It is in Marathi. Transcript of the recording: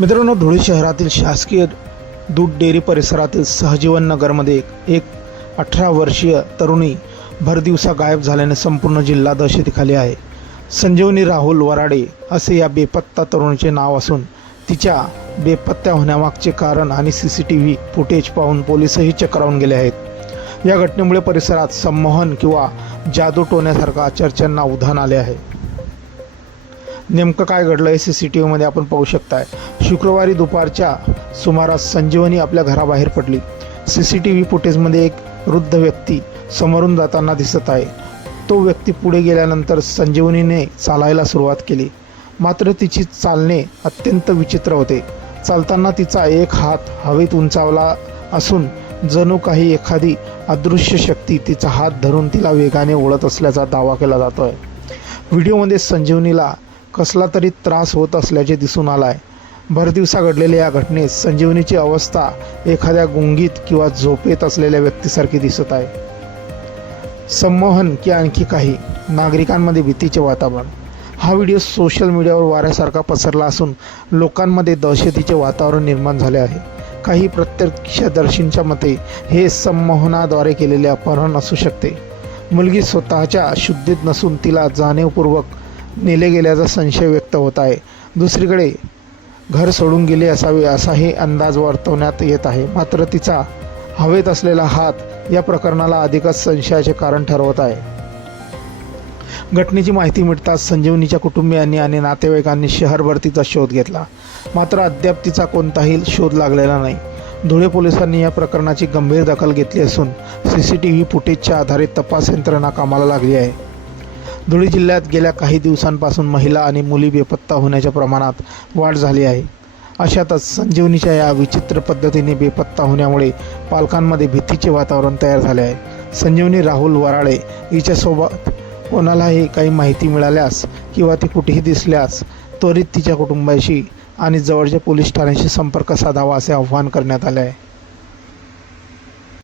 मित्रांनो, धुळे शहरातील शासकीय दूध डेअरी परिसरातील सहजीवन नगरमध्ये एक 18 वर्षीय तरुणी भरदिवसा गायब झाल्याने संपूर्ण जिल्हा दहशतीखाली आहे. संजीवनी राहुल वराडे असे या बेपत्ता तरुणीचे नाव असून तिच्या बेपत्ता होण्यामागचे कारण आणि CCTV फुटेज पाहून पोलीसही चक्रावून गेले आहेत. या घटनेमुळे परिसरात संमोहन किंवा जादू टोण्यासारखा चर्चांना उधाण आले आहे. नेमकं काय घडलं हे CCTV मध्ये आपण पाहू शकताय. शुक्रवारी दुपारच्या सुमारास संजीवनी आपल्या घराबाहेर पडली. CCTV फुटेजमध्ये एक वृद्ध व्यक्ती समोरून जाताना दिसत आहे. तो व्यक्ती पुढे गेल्यानंतर संजीवनीने चालायला सुरुवात केली. मात्र तिची चालणे अत्यंत विचित्र होते. चालताना तिचा एक हात हवेत उंचावला असून जणू काही एखादी अदृश्य शक्ती तिचा हात धरून तिला वेगाने ओढत असल्याचा दावा केला जातोय. व्हिडिओमध्ये संजीवनीला कसला तरी त्रास होत असल्याचे दिसून आलाय. भरदिवसा घडलेल्या या घटनेत संजीवनीची अवस्था एखाद्या गुंगीत किंवा झोपेत असलेल्या व्यक्तीसारखी दिसत आहे. संमोहन की आणखी काही, नागरिकांमध्ये भीतीचे वातावरण. हा व्हिडिओ सोशल मीडियावर वाऱ्यासारखा पसरला असून लोकांमध्ये दहशतीचे वातावरण निर्माण झाले आहे. काही प्रत्यक्षदर्शींच्या मते हे संमोहनाद्वारे केलेले अपहरण असू शकते. मुलगी स्वतःच्या शुद्धीत नसून तिला जाणीवपूर्वक नेले गेल्याचा संशय व्यक्त होत आहे. दुसरीकडे घर सोडून गेले असावे असाही अंदाज वर्तवण्यात येत आहे. मात्र तिचा हवेत असलेला हात या प्रकरणाला अधिकच संशयाचे कारण ठरवत आहे. घटनेची माहिती मिळताच संजीवनीच्या कुटुंबियांनी आणि नातेवाईकांनी शहरभर तिचा शोध घेतला. मात्र अद्याप तिचा कोणताही शोध लागलेला नाही. धुळे पोलिसांनी या प्रकरणाची गंभीर दखल घेतली असून CCTV फुटेजच्या आधारे तपास यंत्रणा कामाला लागली आहे. धुळे जिल्ह्यात गेल्या काही दिवसांपासून महिला आणि मुली बेपत्ता होण्याच्या प्रमाणात वाढ झाली आहे. अशातच संजीवनीच्या या विचित्र पद्धतीने बेपत्ता होण्यामुळे पालकांमध्ये भीतीचे वातावरण तयार झाले आहे. संजीवनी राहुल वराडे हिच्यासोबत कोणालाही काही माहिती मिळाल्यास किंवा ती कुठेही दिसल्यास त्वरित तिच्या कुटुंबाशी आणि जवळच्या पोलीस ठाण्याशी संपर्क साधावा असे आवाहन करण्यात आले आहे.